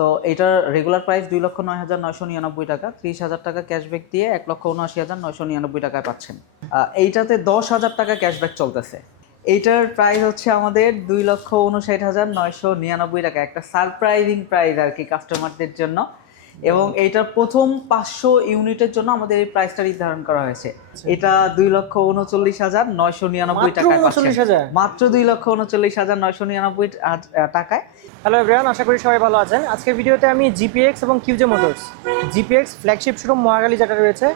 তো এটার regular price 2,09,999 টাকা। 30,000 টাকা ক্যাশব্যাক দিয়ে 1,79,999 টাকায় পাচ্ছেন। এইটাতে 10,000 টাকা ক্যাশব্যাক চলতেছে। এইটার প্রাইস হচ্ছে আমাদের 2,59,999 টাকা, একটা সারপ্রাইজিং প্রাইস আর কি কাস্টমারদের জন্য। এবং এইটার প্রথম 500 ইউনিটের জন্য আমাদের এই প্রাইসটা নির্ধারণ করা হয়েছে। এটা 2,39,999 টাকায় পাচ্ছেন, মাত্র 2,39,999 টাকায়। হ্যালো এভরিওয়ান, আশা করি সবাই ভালো আছেন। আজকের ভিডিওতে আমি জিপিএক্স এবং QJ Motors, GPX flagship showroom Mohakhali যেটা রয়েছে,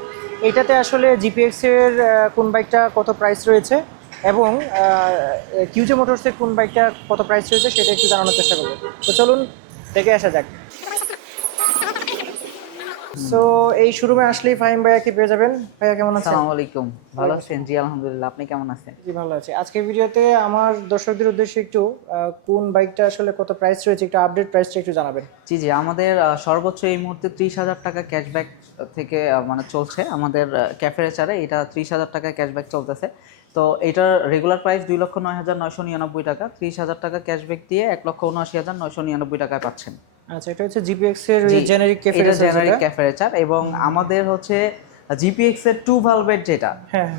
এইটাতে আসলে জিপিএক্সের কোন বাইকটা কত প্রাইস রয়েছে এবং কিউজে মোটরসের কোন বাইকটা কত প্রাইস রয়েছে সেটা একটু জানানোর চেষ্টা করবো। তো চলুন দেখে আসা যাক। সো এই শোরুমে আসলেই ফাহিম ভাইয়াকে পেয়ে যাবেন। ভাইয়া কেমন আছেন? আসসালামু আলাইকুম, ভালো আছেন? জি আলহামদুলিল্লাহ, আপনি কেমন আছেন? জি ভালো আছি। আজকের ভিডিওতে আমার দর্শকদের উদ্দেশ্যে একটু কোন বাইকটা আসলে কত প্রাইস রয়েছে একটু আপডেট প্রাইসটা একটু জানাবেন। জি জি, আমাদের সর্বোচ্চ এই মুহূর্তে 30,000 টাকা ক্যাশব্যাক থেকে মানে চলছে আমাদের ক্যাফেরেচারে। এটা 30,000 টাকা ক্যাশব্যাক চলতেছে। তো এটার রেগুলার প্রাইস 2,09,999 টাকা। 30,000 টাকা ক্যাশব্যাক দিয়ে 1,79,999 টাকায় পাচ্ছেন। আচ্ছা, এটা হচ্ছে জিপিএক্স এর জেনারিক ক্যাফেরেচার এবং আমাদের হচ্ছে জিপিএক্স এর 2 ভালভের যেটা, হ্যাঁ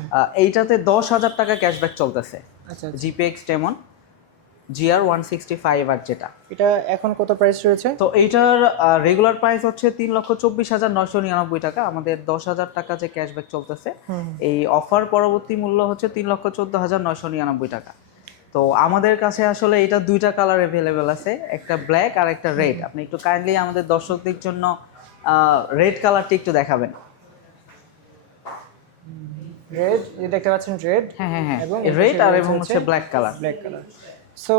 এইটাতে 10,000 টাকা ক্যাশব্যাক চলতেছে। আচ্ছা, জিপিএক্স ডেমন GR 165 আর যেটা, এটা এখন কত প্রাইস রয়েছে? তো এইটার রেগুলার প্রাইস হচ্ছে 3,24,999 টাকা। আমাদের 10,000 টাকা যে ক্যাশব্যাক চলতেছে, এই অফার পরবর্তী মূল্য হচ্ছে 3,14,999 টাকা। তো আমাদের কাছে আসলে এটা দুইটা কালার অ্যাভেলেবেল আছে, একটা ব্ল্যাক আর একটা রেড। আপনি একটু কাইন্ডলি আমাদের দর্শকদের জন্য রেড কালারটি একটু দেখাবেন। রেড, এই দেখতে পাচ্ছেন রেড। হ্যাঁ, এবং রেড আর এবং হচ্ছে ব্ল্যাক কালার। সো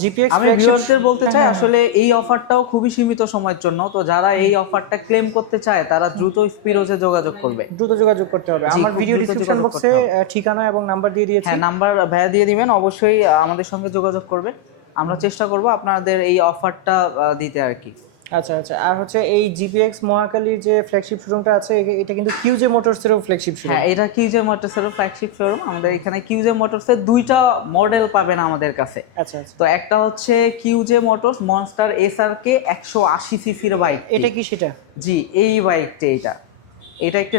জিপিএক্স আমি ভিউয়ারদের বলতে চাই আসলে এই অফারটাও খুবই সীমিত সময়ের জন্য। তো যারা এই অফারটা ক্লেম করতে চায় তারা দ্রুত স্পিরোজে যোগাযোগ করবে, দ্রুত যোগাযোগ করতে হবে। আমার ভিডিও ডেসক্রিপশন বক্সে ঠিকানা এবং নাম্বার দিয়ে দিয়েছি। হ্যাঁ, নাম্বার ভাইয়া দিয়ে দিবেন, অবশ্যই আমাদের সঙ্গে যোগাযোগ করবেন। আমরা চেষ্টা করব আপনাদের এই অফারটা দিতে আর কি। আচ্ছা আচ্ছা, আর হচ্ছে এই জিপিএক্স মহাখালীর যে ফ্ল্যাগশিপ শোরুমটা আছে এটা কিন্তু কিউজে মোটরসেরও ফ্ল্যাগশিপ শোরুম। হ্যাঁ, এটা কিউজে মোটরসেরও ফ্ল্যাগশিপ শোরুম। আমাদের এখানে কিউজে মোটরসের দুইটা মডেল পাবেন আমাদের কাছে। আচ্ছা আচ্ছা, তো একটা হচ্ছে কিউজে মোটরস মনস্টার SRK 180 সিসির বাইক। এটা কি সেটা? জি, এই বাইকটা, এটা একটা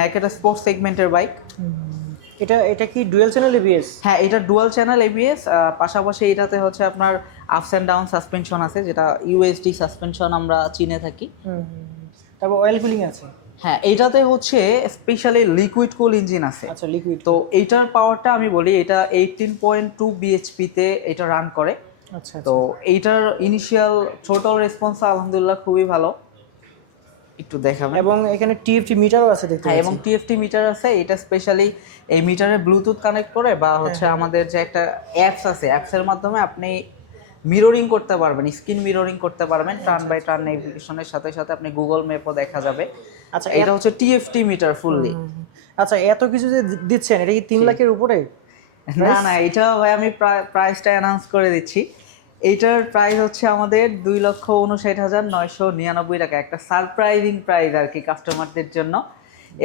নেকেড স্পোর্টস সেগমেন্টের বাইক। এটা কি ডুয়াল চ্যানেল এবিএস? হ্যাঁ, এটা ডুয়াল চ্যানেল এবিএস, পাশাপাশি এটাতে হচ্ছে আপনার আপস অ্যান্ড ডাউন সাসপেনশন আছে, যেটা ইউএসডি সাসপেনশন আমরা চিনে থাকি। তারপর অয়েল কুলিং আছে। হ্যাঁ, এইটাতে হচ্ছে স্পেশালি লিকুইড কুল ইঞ্জিন আছে। আচ্ছা, লিকুইড। তো এইটার পাওয়ারটা আমি বলি, এটা 18.2 বিএইচপি তে এটা রান করে। আচ্ছা, তো এইটার ইনিশিয়াল টোটাল রেসপন্স আলহামদুলিল্লাহ খুবই ভালো। একটু দেখাবেন। এবং এখানে টিএফটি মিটারও আছে দেখতে পাচ্ছি। হ্যাঁ, এবং টিএফটি মিটার আছে। এটা স্পেশালি এই মিটারে ব্লুটুথ কানেক্ট করে বা হচ্ছে আমাদের যে একটা অ্যাপস আছে, অ্যাপসের মাধ্যমে আপনি মিররিং করতে পারবেন, স্ক্রিন মিররিং করতে পারবেন। টার্ন বাই টার্ন নেভিগেশনের সাথে সাথে আপনি গুগল ম্যাপও দেখা যাবে। আচ্ছা, এটা হচ্ছে টিএফটি মিটার ফুললি। আচ্ছা, এত কিছু যে দিচ্ছেন, এটা কি 3 লাখের উপরে? না, এটা ভাই আমি প্রাইসটা অ্যানাউন্স করে দিচ্ছি। এইটার প্রাইস হচ্ছে আমাদের 2,59,999 টাকা, একটা সারপ্রাইজিং প্রাইস আর কি কাস্টমারদের জন্য।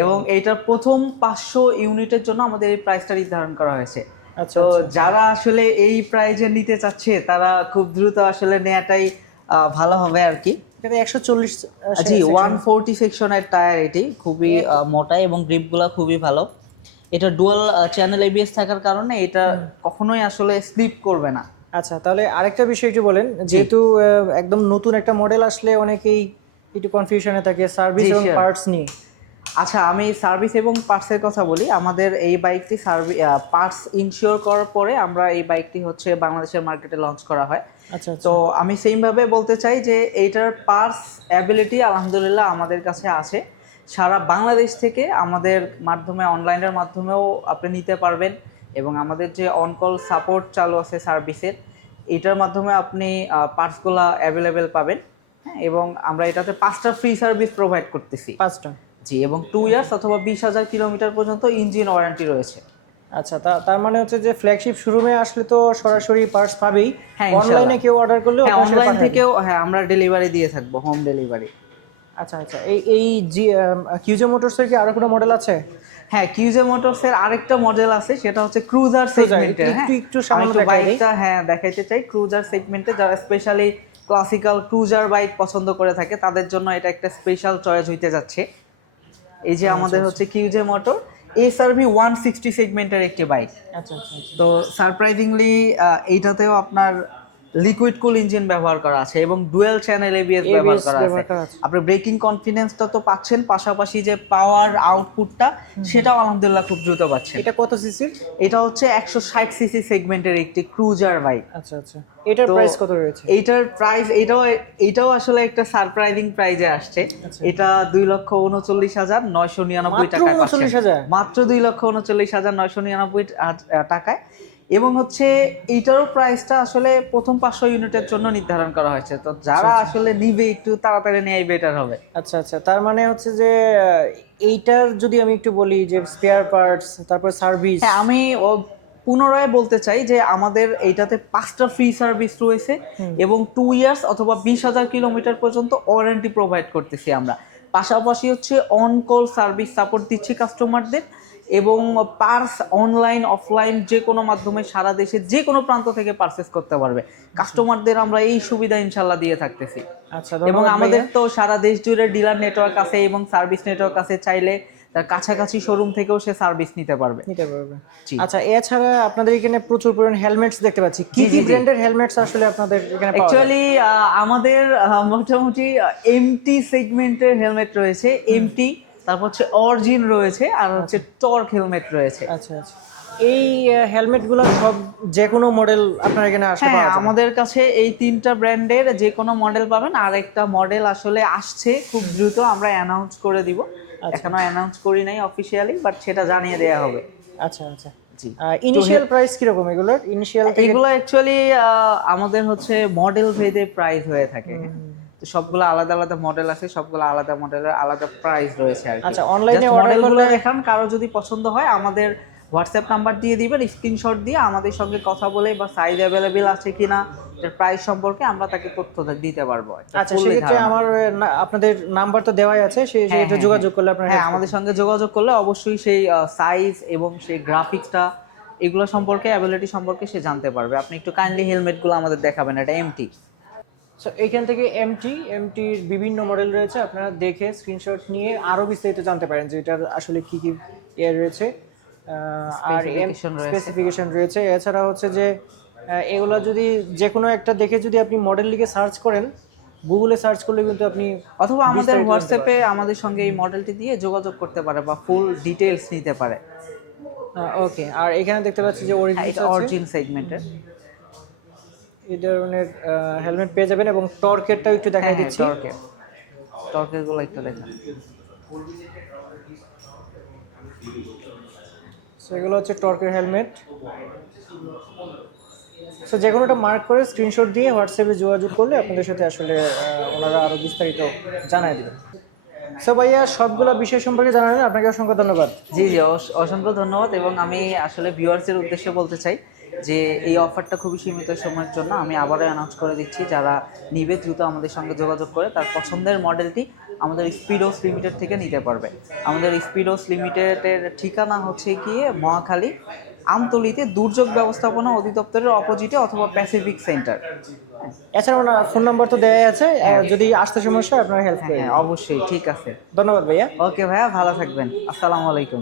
এবং এইটার প্রথম 500 ইউনিটের জন্য আমাদের এই প্রাইসটা নির্ধারণ করা হয়েছে। তো যারা আসলে এই প্রাইজে নিতে চাচ্ছে তারা খুব দ্রুত আসলে নেওয়াটাই ভালো হবে আর কি। এটা 140, জি 140 সেকশনের টায়ার, এটি খুবই মোটা এবং গ্রিপগুলো খুবই ভালো। এটা ডুয়াল চ্যানেল এবিএস থাকার কারণে এটা কখনোই আসলে স্লিপ করবে না। আচ্ছা, তাহলে আরেকটা বিষয় একটু বলেন, যেহেতু একদম নতুন একটা মডেল আসলে অনেকেই একটু কনফিউশনে থাকে সার্ভিস এবং পার্টস নিয়ে। আচ্ছা, আমি সার্ভিস এবং পার্টসের কথা বলি। আমাদের এই বাইকটি পার্টস ইনশিওর করার পরে আমরা এই বাইকটি হচ্ছে বাংলাদেশের মার্কেটে লঞ্চ করা হয়। আচ্ছা, তো আমি সেইমভাবে বলতে চাই যে এইটার পার্টস অ্যাবিলিটি আলহামদুলিল্লাহ আমাদের কাছে আছে। সারা বাংলাদেশ থেকে আমাদের মাধ্যমে, অনলাইনের মাধ্যমেও আপনি নিতে পারবেন। এবং আমাদের যে অনকল সাপোর্ট চালু আছে সার্ভিসের, এটার মাধ্যমে আপনি পার্টসগুলো অ্যাভেলেবেল পাবেন। হ্যাঁ, এবং আমরা এটাতে 5টা ফ্রি সার্ভিস প্রোভাইড করতেছি। 5টা? জি, এবং 2 ইয়ার্স অথবা 20,000 কিলোমিটার পর্যন্ত ইঞ্জিন ওয়ারেন্টি রয়েছে। আচ্ছা, তার মানে হচ্ছে যে ফ্ল্যাগশিপ শোরুমে আসলে তো সরাসরি পার্টস পাবেই। হ্যাঁ, অনলাইনে কেউ অর্ডার করলেও অনলাইন থেকেও আমরা ডেলিভারি দিয়ে থাকবো, হোম ডেলিভারি। আচ্ছা আচ্ছা, এই কিউজে মোটরসের কি আরো কোনো মডেল আছে? হ্যাঁ, কিউজে মোটরসের আরেকটা মডেল আছে, সেটা হচ্ছে ক্রুজার সেগমেন্টে। একটু সামনে বাইকটা দেখাইতে চাই। ক্রুজার সেগমেন্টে যারা স্পেশালি ক্লাসিক্যাল ক্রুজার বাইক পছন্দ করে থাকে তাদের জন্য এটা একটা স্পেশাল চয়েস হইতে যাচ্ছে। এই যে আমাদের হচ্ছে কিউজে মোটর এসআরভি 160 সেগমেন্টের একটি বাইক। আচ্ছা আচ্ছা আচ্ছা। তো সারপ্রাইজিংলি এইটাতেও আপনার লিকুইড কুল ইঞ্জিন ব্যবহার করা আছে এবং ডুয়েল চ্যানেল এবিএস ব্যবহার করা আছে। আপনি ব্রেকিং কনফিডেন্সটা তো পাচ্ছেন, পাশাপাশি যে পাওয়ার আউটপুটটা সেটাও আলহামদুলিল্লাহ খুব দ্রুত পাচ্ছেন। এটা কত সিসির? এটা হচ্ছে 160 সিসি সেগমেন্টের একটি ক্রুজার বাইক। আচ্ছা আচ্ছা, এটার প্রাইস কত রয়েছে? এইটার প্রাইস এটাও আসলে একটা সারপ্রাইজিং প্রাইজে আসছে। এটা 2,39,999 টাকায় পাচ্ছেন, মাত্র 2,39,999 টাকায়। এবং হচ্ছে এইটারও প্রাইসটা আসলে প্রথম 500 ইউনিটের জন্য নির্ধারণ করা হয়েছে। তো যারা আসলে নিবে একটু তাড়াতাড়ি নেওয়াই বেটার হবে। আচ্ছা আচ্ছা, তার মানে হচ্ছে যে এইটার যদি আমি একটু বলি যে স্পেয়ার পার্টস, তারপর সার্ভিস। হ্যাঁ, আমি পুনরায় বলতে চাই যে আমাদের এইটাতে 5টা ফ্রি সার্ভিস রয়েছে এবং 2 ইয়ার্স অথবা 20,000 কিলোমিটার পর্যন্ত ওয়ারেন্টি প্রোভাইড করতেছি আমরা। পাশাপাশি হচ্ছে অন কল সার্ভিস সাপোর্ট দিচ্ছি কাস্টমারদের এবং পার্স অনলাইন অফলাইন যে কোনো মাধ্যমে সারা দেশের যে কোনো প্রান্ত থেকে পারচেস করতে পারবে। কাস্টমারদের আমরা এই সুবিধা ইনশাল্লাহ দিয়ে থাকতেছি। আচ্ছা, এবং আমাদের তো সারা দেশ জুড়ে ডিলার নেটওয়ার্ক আছে এবং সার্ভিস নেটওয়ার্ক আছে, চাইলে তার কাছাকাছি শোরুম থেকেও সে সার্ভিস নিতে পারবে। আচ্ছা, এছাড়া আপনাদের এখানে প্রচুর পরিমাণ হেলমেটস দেখতে পাচ্ছি। কি কি ব্র্যান্ডের হেলমেটস আসলে আপনাদের এখানে পাওয়া যায়? অ্যাকচুয়ালি আমাদের মোটামুটি এমটি সেগমেন্টের হেলমেট রয়েছে, এমটি, তারপর হচ্ছে অরিজিন রয়েছে, আর হচ্ছে টর্ক হেলমেট রয়েছে। আচ্ছা আচ্ছা, এই হেলমেটগুলো সব যে কোনো মডেল আপনার এখানে আসতে পাওয়া যায়? আমাদের কাছে এই 3টা ব্র্যান্ডের যে কোনো মডেল পাবেন। আর একটা মডেল আসলে আসছে খুব দ্রুত, আমরা অ্যানাউন্স করে দিব। এখনো অ্যানাউন্স করি নাই অফিশিয়ালি, বাট সেটা জানিয়ে দেয়া হবে। আচ্ছা আচ্ছা, জি। ইনিশিয়াল প্রাইস কি রকম এগুলোর? এগুলো অ্যাকচুয়ালি আমাদের হচ্ছে মডেল ভেদে প্রাইস হয়ে থাকে। তো সবগুলো আলাদা আলাদা মডেল আছে, সবগুলো আলাদা মডেলের আলাদা প্রাইস রয়েছে আর কি। আচ্ছা, অনলাইনে অর্ডার মডেলগুলো দেখান, কারো যদি পছন্দ হয় আমাদের হোয়াটসঅ্যাপ নাম্বার দিয়ে দিবেন, স্ক্রিনশট দিয়ে আমাদের সঙ্গে কথা বলে বা সাইজ অ্যাভেলেবেল আছে কিনা এর প্রাইস সম্পর্কে আমরা তাকে তথ্য দিতে পারবো। আচ্ছা, সেক্ষেত্রে আমার আপনাদের নাম্বার তো দেওয়াই আছে, সেটা যোগাযোগ করলে আপনারা আমাদের সঙ্গে যোগাযোগ করলে অবশ্যই সেই সাইজ এবং সেই গ্রাফিক্সটা এগুলো সম্পর্কে, অ্যাবিলিটি সম্পর্কে সে জানতে পারবে। আপনি একটু কাইন্ডলি হেলমেটগুলো আমাদের দেখাবেন। এটা এমটি। সো এইখান থেকে এমটির বিভিন্ন মডেল রয়েছে, আপনারা দেখে স্ক্রিনশট নিয়ে আরও বিস্তারিত জানতে পারেন যে এটার আসলে কী কী রয়েছে আর স্পেসিফিকেশন রয়েছে। এছাড়া হচ্ছে যে এগুলো যদি যে কোনো একটা দেখে যদি আপনি মডেল লিখে সার্চ করেন, গুগলে সার্চ করলে কিন্তু আপনি, অথবা আমাদের হোয়াটসঅ্যাপে আমাদের সঙ্গে এই মডেলটি দিয়ে যোগাযোগ করতে পারে বা ফুল ডিটেইলস নিতে পারে। ওকে, আর এখানে দেখতে পাচ্ছি যে অরিজিন সেগমেন্টের এই ধরনের হেলমেট পেয়ে যাবেন। এবং টর্কেরটাও একটু দেখাই দিচ্ছি। টর্কের গুলো একটু দেখান। সেগুলো হচ্ছে টর্কের হেলমেট। সো যে কোনোটা মার্ক করে স্ক্রিনশট দিয়ে হোয়াটসঅ্যাপে যোগাযোগ করলে আপনাদের সাথে আসলে ওনারা আরও বিস্তারিত জানায় দেবেন। সো ভাইয়া, সবগুলো বিষয় সম্পর্কে জানালেন, আপনাকে অসংখ্য ধন্যবাদ। জি জি, অসংখ্য ধন্যবাদ। এবং আমি আসলে ভিউয়ার্সের উদ্দেশ্যে বলতে চাই যে এই অফারটা খুবই সীমিত সময়ের জন্য। আমি আবারও অ্যানাউন্স করে দিচ্ছি, যারা নিবে দ্রুত আমাদের সঙ্গে যোগাযোগ করে তার পছন্দের মডেলটি আমাদের স্পিডোস লিমিটেড থেকে নিতে পারবে। আমাদের স্পিডোস লিমিটেডের ঠিকানা হচ্ছে গিয়ে মহাখালী আমতলিতে দুর্যোগ ব্যবস্থাপনা অধিদপ্তরের অপোজিটে অথবা প্যাসিফিক সেন্টার। এছাড়াও ফোন নাম্বার তো দেওয়াই আছে, যদি আসতে সমস্যা আপনারা হেল্প করেন। হ্যাঁ, অবশ্যই। ঠিক আছে, ধন্যবাদ ভাইয়া। ওকে ভাইয়া, ভালো থাকবেন। আসসালামু আলাইকুম।